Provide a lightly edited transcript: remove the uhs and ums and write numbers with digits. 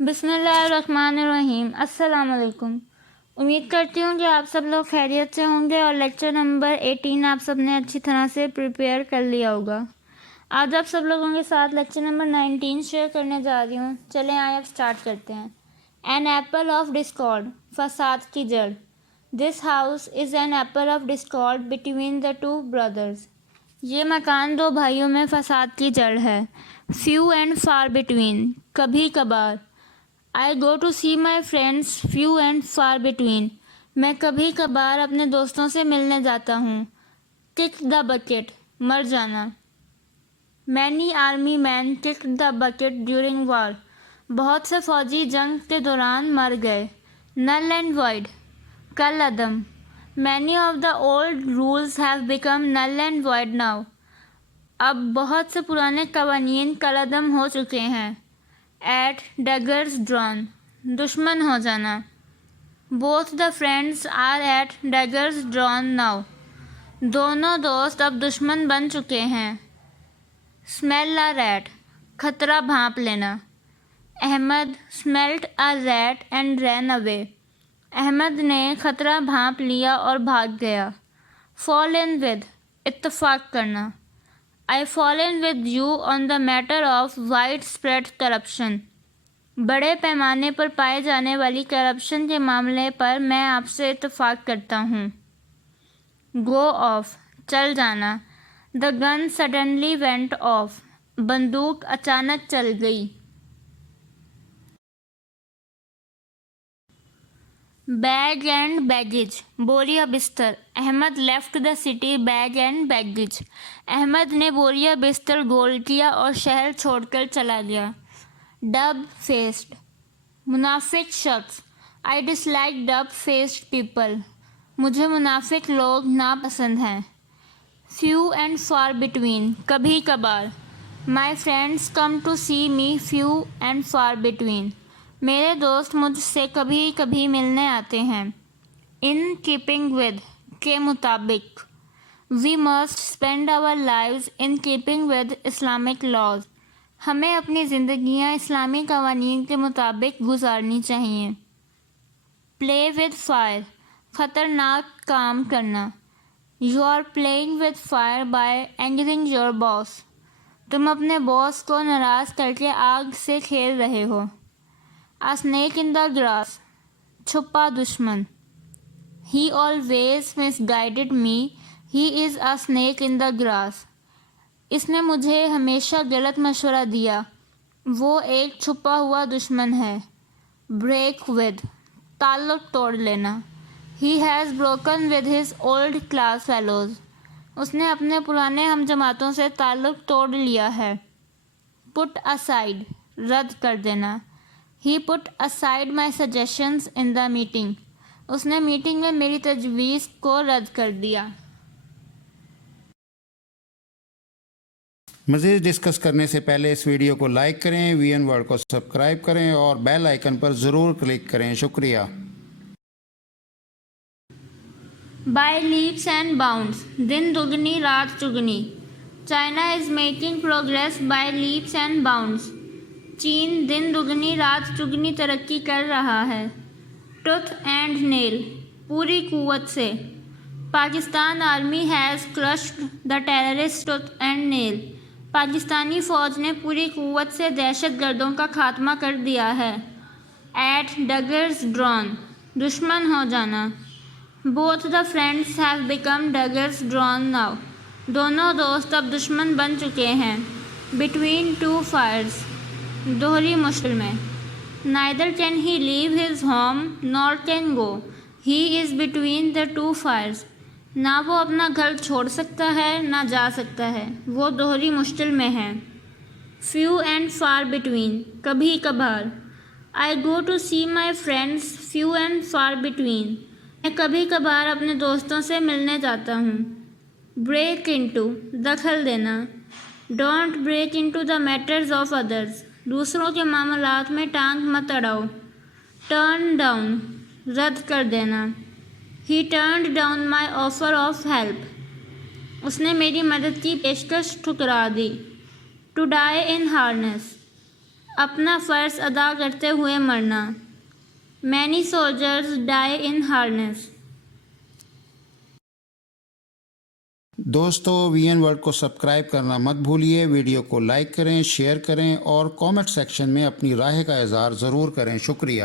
بسم اللہ الرحمن الرحیم۔ السلام علیکم۔ امید کرتی ہوں کہ آپ سب لوگ خیریت سے ہوں گے اور لیکچر نمبر 18 آپ سب نے اچھی طرح سے پریپیئر کر لیا ہوگا۔ آج آپ سب لوگوں کے ساتھ لیکچر نمبر 19 شیئر کرنے جا رہی ہوں۔ چلیں آئے اب سٹارٹ کرتے ہیں۔ این ایپل آف ڈسکارڈ، فساد کی جڑ۔ This house is an apple of discard between the two brothers. یہ مکان دو بھائیوں میں فساد کی جڑ ہے۔ فیو اینڈ فار بٹوین، کبھی کبھار۔ I go to see my friends few and far between۔ میں کبھی کبھار اپنے دوستوں سے ملنے جاتا ہوں۔ kick the bucket، مر جانا۔ many army men kicked the bucket during war۔ بہت سے فوجی جنگ کے دوران مر گئے۔ null and void، کل عدم۔ many of the old rules have become null and void now۔ اب بہت سے پرانے قوانین کل عدم ہو چکے ہیں۔ at daggers drawn، دشمن ہو جانا۔ both the friends are at daggers drawn now۔ دونوں دوست اب دشمن بن چکے ہیں۔ smell a rat، خطرہ بھانپ لینا۔ Ahmad smelled a rat and ran away۔ Ahmad نے خطرہ بھانپ لیا اور بھاگ گیا۔ fall in with، اتفاق کرنا۔ I fall in with you on the matter of widespread corruption۔ بڑے پیمانے پر پائے جانے والی کرپشن کے معاملے پر میں آپ سے اتفاق کرتا ہوں۔ go off، چل جانا۔ The gun suddenly went off۔ بندوق اچانک چل گئی۔ بیگ اینڈ بیگیج، بوریا بستر۔ Ahmed left the city bag and baggage. Ahmed نے بوریا بستر گول کیا اور شہر چھوڑ کر چلا گیا۔ ڈب فیسڈ، منافق شخص۔ I dislike dub faced people۔ مجھے منافق لوگ ناپسند ہیں۔ few and far between، کبھی کبھار۔ My friends come to see me few and far between۔ میرے دوست مجھ سے کبھی کبھی ملنے آتے ہیں۔ in keeping with، کے مطابق۔ we must spend our lives in keeping with Islamic laws۔ ہمیں اپنی زندگیاں اسلامی قوانین کے مطابق گزارنی چاہیے۔ play with fire، خطرناک کام کرنا۔ you are playing with fire by angering your boss۔ تم اپنے باس کو ناراض کر کے آگ سے کھیل رہے ہو۔ a snake in the grass، چھپا دشمن۔ he always misguided me۔ he is a snake in the grass۔ اس نے مجھے ہمیشہ غلط مشورہ دیا۔ وہ ایک چھپا ہوا دشمن ہے۔ break with، تعلق توڑ لینا۔ he has broken with his old class fellows۔ اس نے اپنے پرانے ہم جماعتوں سے تعلق توڑ لیا ہے۔ put aside، رد کر دینا۔ he put aside my suggestions in the meeting۔ اس نے میٹنگ میں میری تجویز کو رد کر دیا۔ مزید ڈسکس کرنے سے پہلے اس ویڈیو کو لائک کریں، وی این ورڈ کو سبسکرائب کریں اور بیل آئیکن پر ضرور کلک کریں۔ شکریہ۔ by leaps and bounds، دن دگنی رات چگنی۔ China is making progress by leaps and bounds۔ چین دن دگنی رات چگنی ترقی کر رہا ہے۔ tooth and nail، پوری قوت سے۔ Pakistan army has crushed the terrorist tooth and nail۔ Pakistani فوج نے پوری قوت سے دہشت گردوں کا خاتمہ کر دیا ہے۔ at daggers drawn، دشمن ہو جانا۔ both the friends have become daggers drawn now۔ دونوں دوست اب دشمن بن چکے ہیں۔ between two fires، دوہری مشکل میں۔ neither can he leave his home nor can go۔ he is between the two fires۔ نہ وہ اپنا گھر چھوڑ سکتا ہے نہ جا سکتا ہے، وہ دوہری مشکل میں ہے۔ few and far between، کبھی کبھار۔ I go to see my friends few and far between۔ میں کبھی کبھار اپنے دوستوں سے ملنے جاتا ہوں۔ break into، دخل دینا۔ don't break into the matters of others۔ دوسروں کے معاملات میں ٹانگ مت اڑاؤ۔ turn down، رد کر دینا۔ he turned down my offer of help۔ اس نے میری مدد کی پیشکش ٹھکرا دی۔ to die in harness، اپنا فرض ادا کرتے ہوئے مرنا. Many soldiers die in harness. دوستو وی این ورلڈ کو سبسکرائب کرنا مت بھولیے، ویڈیو کو لائک کریں، شیئر کریں اور کامنٹ سیکشن میں اپنی رائے کا اظہار ضرور کریں. شکریہ.